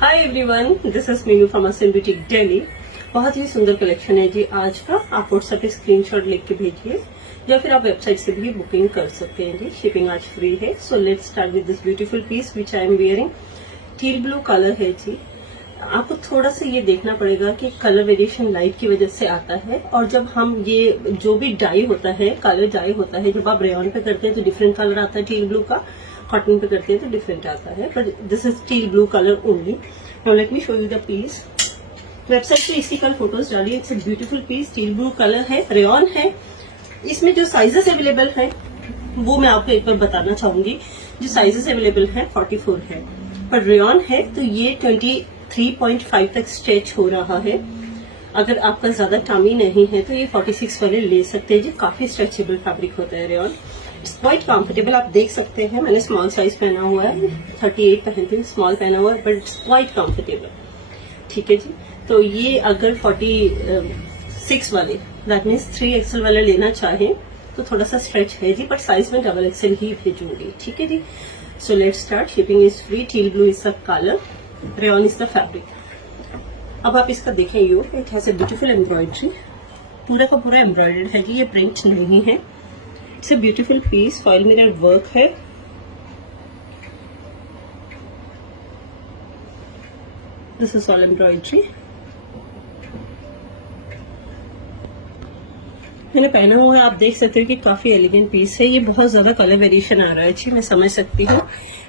Hi everyone, this is Meenu from Asin boutique Delhi. बहुत ही सुंदर कलेक्शन है जी आज का। आप व्हाट्सएप पे स्क्रीनशॉट लेके के भेजिए या फिर आप वेबसाइट से भी बुकिंग कर सकते हैं जी। शिपिंग आज फ्री है। So let's start with this beautiful piece which I am wearing. Teal blue colour है जी। आपको थोड़ा सा ये देखना पड़ेगा कि कलर वेरिएशन लाइट की वजह से आता है, और जब हम ये जो भी डाई होता है, कलर डाई होता है, जब आप रेयन पे करते हैं तो डिफरेंट कलर आता है टील ब्लू का, कॉटन पे करते हैं तो डिफरेंट आता है, but this is teal blue colour only. Now let me show you the piece. Website पे इसकी कल फोटोज डालिए। It's a beautiful piece, teal blue colour है, रेयन है। इसमें जो साइजेस अवेलेबल है वो मैं आपको एक बार बताना चाहूंगी। जो साइजेस अवेलेबल है 44 है, पर रेयन है तो ये 23.5 तक स्ट्रेच हो रहा है। अगर आपका ज्यादा टामी नहीं है तो ये 46 वाले ले सकते हैं जी। काफी स्ट्रेचेबल फैब्रिक होता है रेयन। It's quite comfortable. आप देख सकते हैं मैंने स्मॉल साइज पहना हुआ है, 38 पहनती हूँ, स्मॉल पहना हुआ है, बट इट्स क्वाइट कंफर्टेबल। ठीक है जी। तो ये अगर 46 वाले, दैट मीन्स 3XL वाला लेना चाहें तो थोड़ा सा स्ट्रेच है जी, बट साइज में XXL ही भेजूंगी। ठीक है जी। So let's start. Shipping is free. Teal blue is the colour, rayon is the fabric. अब आप इसका देखें, yo it has a beautiful embroidery. पूरा का पूरा एम्ब्रॉयडर्ड है जी, ये प्रिंट नहीं है। It's a beautiful piece. Foil mirror work है। This is all embroidery. मैंने पहना हुआ है, आप देख सकते हो कि काफी एलिगेंट पीस है। ये बहुत ज्यादा कलर वेरिएशन आ रहा है जी, मैं समझ सकती हूँ।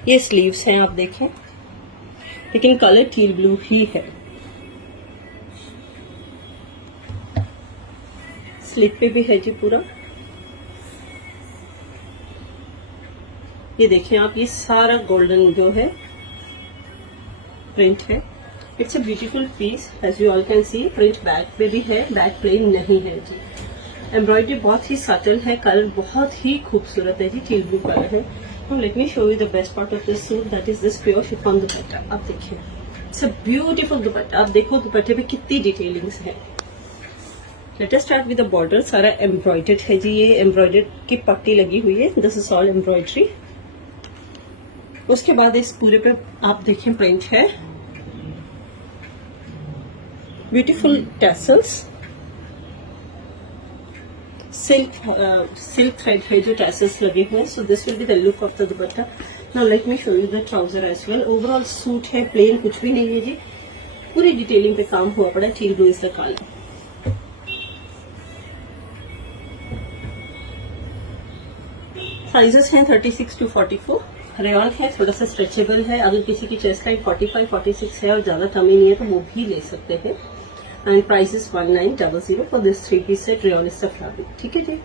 ये स्लीव्स हैं, आप देखें, लेकिन कलर टील ब्लू ही है। स्लिप पे भी है जी पूरा। ये देखें आप, ये सारा गोल्डन जो है प्रिंट है। It's a beautiful piece as you all can see. Print back पे भी है, बैक प्लेन नहीं है जी। एम्ब्रॉयडरी बहुत ही सटल है, कलर बहुत ही खूबसूरत है जी, टील ब्लू कलर है। Let me show you the best part of this suit, that is this pure chiffon दुपट्टा। आप देखिए, इट्स अ ब्यूटीफुल दुपट्टा। आप देखो दुपट्टे पे कितनी डिटेलिंग्स है। Late us start with the border. सारा एम्ब्रॉयडर्ड है जी, ये एम्ब्रॉयडर्ड की पट्टी लगी हुई है। This is all embroidery. उसके बाद इस पूरे पे आप देखें प्रिंट है, ब्यूटीफुल टैसल्स, सिल्क थ्रेड है जो टैसल्स लगे हुए हैं। So this will be the look of the dupatta. Now let me show you the trouser as well. Overall suit है, प्लेन कुछ भी नहीं है जी, पूरी डिटेलिंग पे काम हुआ पड़ा है। Till blue is the colour. Sizes हैं 36 to 44। रेयन है, थोड़ा सा स्ट्रेचेबल है। अगर किसी की चेस्ट हाइट 45, 46 है और ज्यादा टमी नहीं है तो वो भी ले सकते हैं। And price is 1900 for this 3-piece set. Rayon is the fabric. ठीक है जी।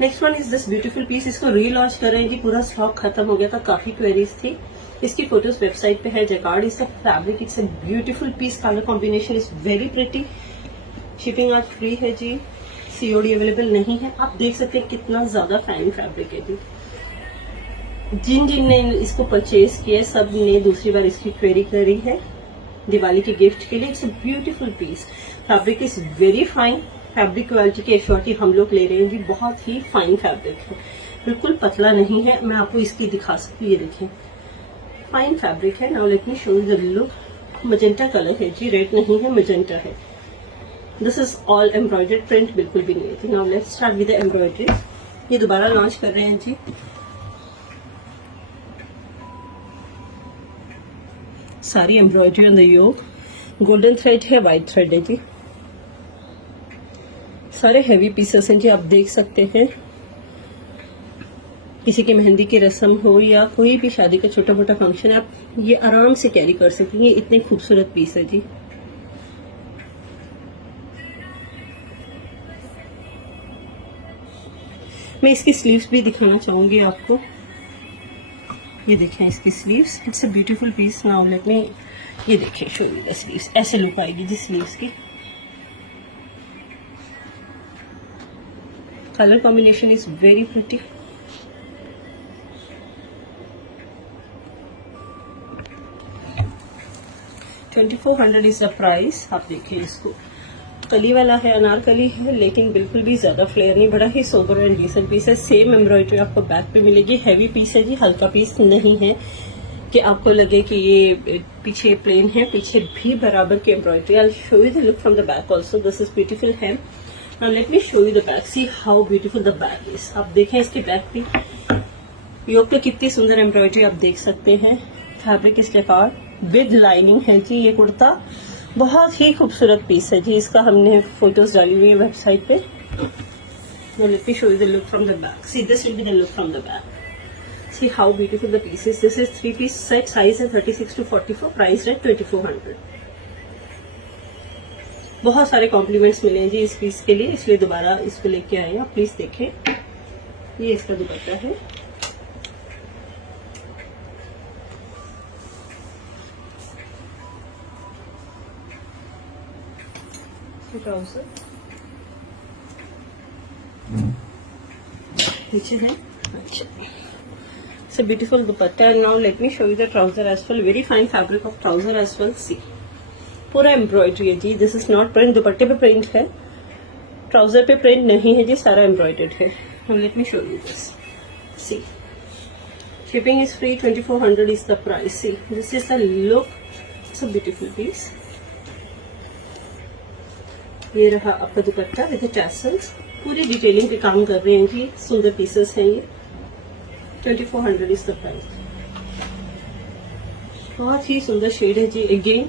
Next one is this beautiful piece. इसको रीलॉन्च कर रहे हैं जी, पूरा स्टॉक खत्म हो गया था, काफी क्वेरीज थी। इसकी फोटोज वेबसाइट पे है। Jacquard is the fabric. It's a beautiful piece. Colour combination is very pretty. Shipping आज फ्री है जी। सीओडी अवेलेबल नहीं है। आप देख सकते हैं कितना ज्यादा फाइन फैब्रिक है जी। जिन जिन ने इसको परचेज किया सब ने दूसरी बार इसकी क्वेरी करी है दिवाली के गिफ्ट के लिए। It's a beautiful piece. Fabric is very fine. Fabric quality की एश्योरिटी हम लोग ले रहे हैं जी। बहुत ही फाइन फैब्रिक है, बिल्कुल पतला नहीं है। मैं आपको इसकी दिखा सकती हूँ, ये देखें, फाइन फैब्रिक है। Now let me show you the look. Magenta colour है जी, रेड नहीं है, मजेंटा है। This is all embroidered. Print बिल्कुल भी नहीं है। Now let's start with the embroidery. ये दोबारा लॉन्च कर रहे हैं जी। सारी embroidery on the yoke. Golden thread है, व्हाइट थ्रेड है जी। सारे हैवी पीसेस हैं जी, आप देख सकते हैं। किसी की मेहंदी की रस्म हो या कोई भी शादी का छोटा मोटा फंक्शन है, आप ये आराम से कैरी कर सकते हैं। ये इतने खूबसूरत पीस है जी। मैं इसकी स्लीव्स भी दिखाना चाहूंगी आपको। ये देखें इसकी sleeves. It's a beautiful piece. Now let me, ये देखें, शो यू द स्लीव्स। ऐसे लुक आएगी जी स्लीव्स की। Colour combination is very pretty. $2400 is the price. आप देखिए इसको, कली वाला है, अनारकली है, लेकिन बिल्कुल भी ज्यादा फ्लेयर नहीं, बड़ा ही सोबर एंड डिसेंट पीस है। सेम एम्ब्रॉयडरी आपको बैक पे मिलेगी। हैवी पीस है जी, हल्का पीस नहीं है कि आपको लगे कि ये पीछे प्लेन है, पीछे भी बराबर की embroidery. I show you the look from the back also. This is beautiful hem. Now let me show you the back. See how beautiful the back is. आप देखें इसके बैक पे योक पे कितनी सुंदर एम्ब्रॉयडरी आप देख सकते हैं। फैब्रिक इसके कार्ड विद लाइनिंग है जी। ये कुर्ता बहुत ही खूबसूरत पीस है जी। इसका हमने फोटोज डाली हुई है वेबसाइट पे। Now let me show you the look from the back. See, this will be the look from the back. See how beautiful the piece is. This is 3-piece set. Size है 36 to 44. Price rate 2400. बहुत सारे compliments मिले हैं जी इस piece के लिए, इसलिए दोबारा इसको लेके आए हैं। आप प्लीज देखें, ये इसका दुपट्टा है। ट्राउजर नीचे है। अच्छा, it's a beautiful dupatta. And now let me show you the trouser as well. Very fine fabric of trouser as well. See, पूरा एम्ब्रॉयडरी है जी। This is not print. दुपट्टे पे प्रिंट है, ट्राउजर पे प्रिंट नहीं है जी, सारा एम्ब्रॉयडर्ड है। Let me show you this. See, shipping is free. 2400 is the price. See, this is the look. It's a beautiful piece. ये रहा आपका दुपट्टा विद टैसल्स। पूरी डिटेलिंग पे काम कर रहे हैं जी, सुंदर पीसेस हैं ये। 2400 इज द प्राइस। बहुत ही सुंदर शेड है जी। Again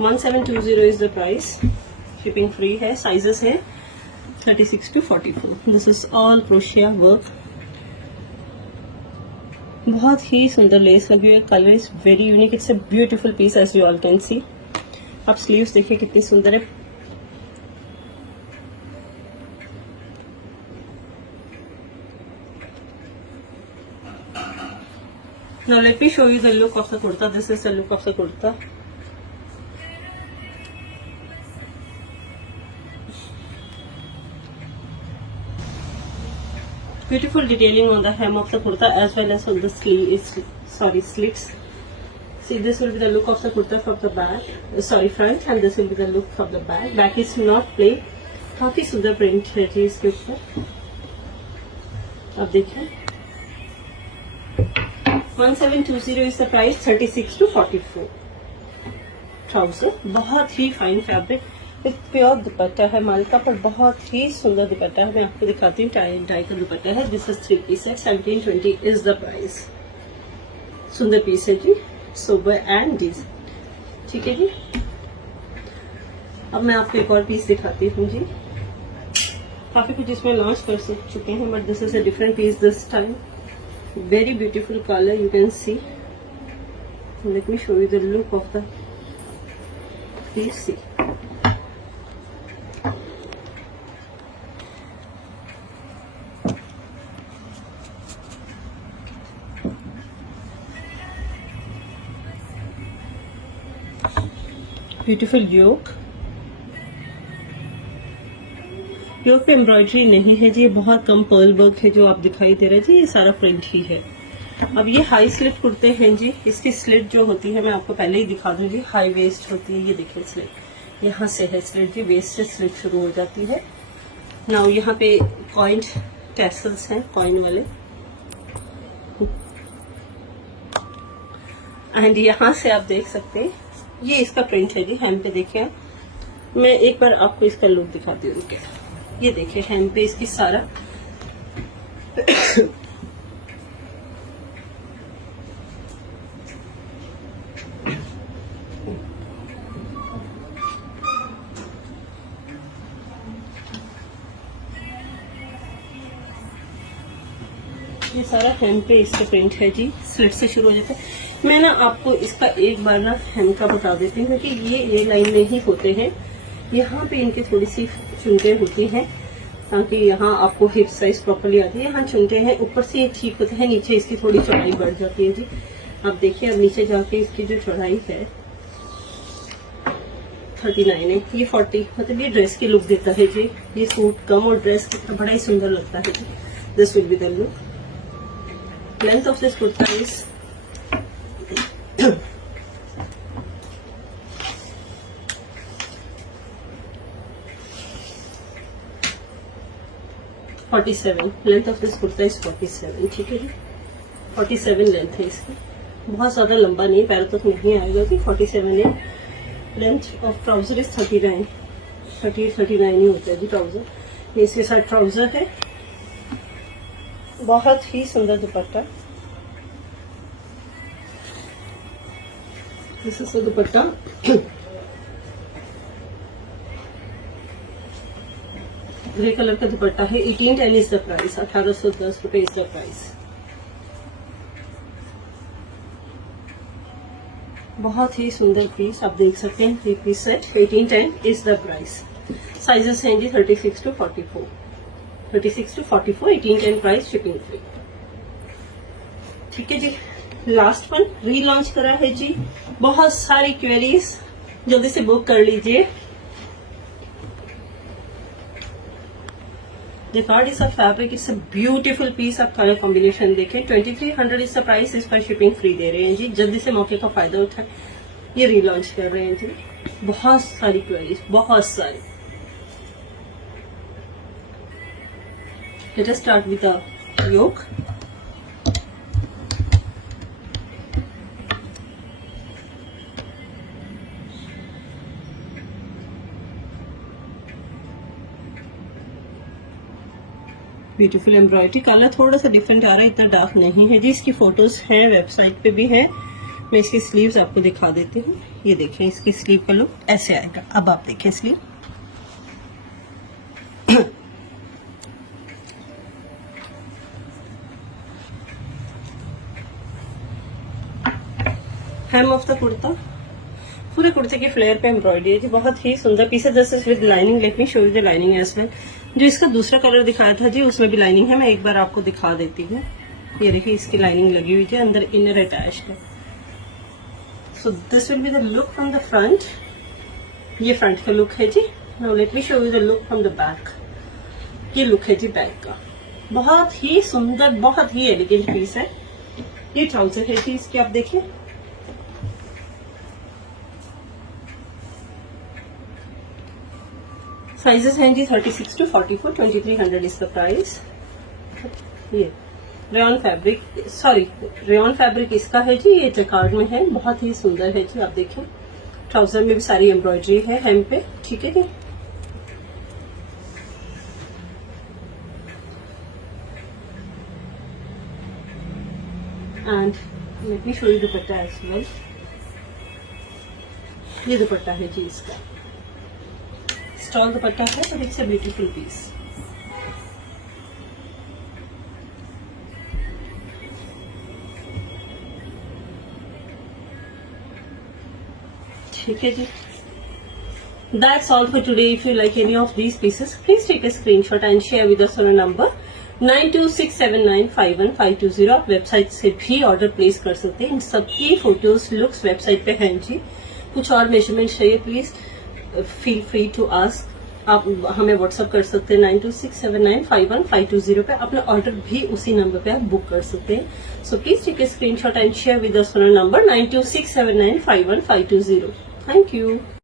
1720 is the price. Shipping free है। साइजेस है 36 to 44. This is all crochet work. बहुत ही सुंदर लेस लगी हुई है। Colour is very unique. It's a beautiful piece as you all can see. आप स्लीव्स देखिए कितनी सुंदर है। Now let me show you the look of the kurta. This is the look of the kurta. Beautiful detailing on the hem of the kurta as well as on the sleeve. Slits. See, this will be the look of the kurta from the back. Front, and this will be the look from the back. Back is not plain. काफी सुंदर print है जी इसके ऊपर। अब देखिए 1720 is the price. 36 to 44. Trouser बहुत ही fine fabric. एक pure दुपट्टा है मालिका पर, बहुत ही सुंदर दुपट्टा है। मैं आपको दिखाती हूँ। टाई एंड डाई का दुपट्टा है। This is 3-piece set. 1720 is the price. सुंदर पीस है जी, सोबर एंड डिसेंट। ठीक है जी। अब मैं आपको एक और पीस दिखाती हूँ जी। काफी कुछ इसमें लॉन्च कर चुके हैं, but this is a different piece this time. Very beautiful color, you can see. Let me show you the look of the piece. See, beautiful yoke. योक पे एम्ब्रॉयडरी नहीं है जी, बहुत कम पर्ल वर्क है जो आप दिखाई दे रहा है जी। ये सारा प्रिंट ही है। अब ये हाई स्लिट कुर्ते हैं जी। इसकी स्लिट जो होती है मैं आपको पहले ही दिखा दूं जी। हाई वेस्ट होती है। ये देखिए स्लिट यहाँ से है स्लिट जी, वेस्ट से स्लिट शुरू हो जाती है। नाउ यहाँ पे कॉइन टैसल्स हैं, कॉइन वाले। एंड यहाँ से आप देख सकते हैं ये इसका प्रिंट है जी। हैम पे देखिए, मैं एक बार आपको इसका लुक दिखाती हूँ। ये देखिए हैम पे इसकी सारा ये सारा हैम पे इसका प्रिंट है जी। स्लिट से शुरू हो जाता है। मैं ना आपको इसका एक बार ना हैम का बता देती हूँ, क्योंकि ये लाइन में ही होते हैं। यहाँ पे इनकी थोड़ी सी चुनटे होती हैं ताकि यहाँ आपको हिप साइज प्रॉपरली आती है। यहाँ चुनटे हैं, ऊपर से ये ठीक होते हैं, नीचे इसकी थोड़ी चौड़ाई बढ़ जाती है जी। आप देखिए, अब नीचे जाके इसकी जो चौड़ाई है 39 है, ये 40, मतलब ये ड्रेस की लुक देता है जी। ये सूट कम और ड्रेस कितना बड़ा ही सुंदर लगता है जी। This will be the look. Length of this kurta is 47 length of this kurta is 47। ठीक है जी, 47 लेंथ है इसकी, बहुत ज्यादा लंबा नहीं, पैरों तक नहीं आएगा कि 47 है। लेंथ ऑफ ट्राउजर इज 39 ही होता है जी ट्राउजर। ये इसके साथ ट्राउजर है, बहुत ही सुंदर दुपट्टा। This is the dupatta. Grey colour का दुपट्टा है। 1810 इज द प्राइस, 1810 रुपए इज द प्राइस। बहुत ही सुंदर पीस, आप देख सकते हैं, 3 piece set. 1810 is the price. Sizes हैं जी 36 to 44, 36 to 44, 1810 price, shipping free. ठीक है जी, लास्ट वन रीलॉन्च करा है जी, बहुत सारी क्वेरीज, जल्दी से बुक कर लीजिए। Jacquard is a fabric, it's a beautiful piece। आप कलर कॉम्बिनेशन देखें। 2300 इज द प्राइस, इस पर शिपिंग फ्री दे रहे हैं जी। जल्दी से मौके का फायदा उठाएं, ये रीलॉन्च कर रहे हैं जी। बहुत सारी क्वेरीज, बहुत सारी। Let us start with the yoke. Beautiful embroidery, colour थोड़ा सा डिफरेंट आ रहा है, इतना डार्क नहीं है जी। इसकी फोटोज है, वेबसाइट पे भी है। मैं इसकी स्लीव्स आपको दिखा देती हूँ। ये देखें, इसकी स्लीव का लुक ऐसे आएगा। अब आप देखें sleeve, hem of the kurta, पूरे कुर्ते के फ्लेयर पे एम्ब्रॉयडरी है जी। बहुत ही सुंदर पीस है। This is with lining. Let me show you the lining as well. जो इसका दूसरा कलर दिखाया था जी, उसमें भी लाइनिंग है। मैं एक बार आपको दिखा देती हूँ। ये देखिए, इसकी लाइनिंग लगी हुई है, अंदर इनर अटैच्ड है। So this will be the look from the front. ये फ्रंट का लुक है जी। Now let me show you the look from the back. ये लुक है जी बैक का। बहुत ही सुंदर, बहुत ही एलिगेंट पीस है। ये ट्राउजर है जी इसकी, आप देखिए। साइजेस हैं जी 36 to 44, 2300 इज द प्राइस। ये रेयॉन फैब्रिक, रेयॉन फैब्रिक इसका है जी। ये जैकार्ड में है, बहुत ही सुंदर है जी। आप देखें, ट्राउजर में भी सारी एम्ब्रॉयडरी है हेम पे। ठीक है जी, and let me show you dupatta as well. ये दुपट्टा है जी इसका, स्टॉल दुपट्टा है, और इट्स अ ब्यूटीफुल पीस। ठीक है जी, that's all for today. If you like any of these pieces, please take a screenshot and share with us on a number 9267951520। आप website से भी ऑर्डर प्लेस कर सकते हैं। इन सबकी फोटोज, लुक्स वेबसाइट पे हैं जी। कुछ और मेजरमेंट चाहिए, please feel free to ask. आप हमें व्हाट्सअप कर सकते हैं 9267951520 पे। अपना ऑर्डर भी उसी नंबर पे आप बुक कर सकते हैं। So please take a screenshot and share with us on number 9267951520। Thank you.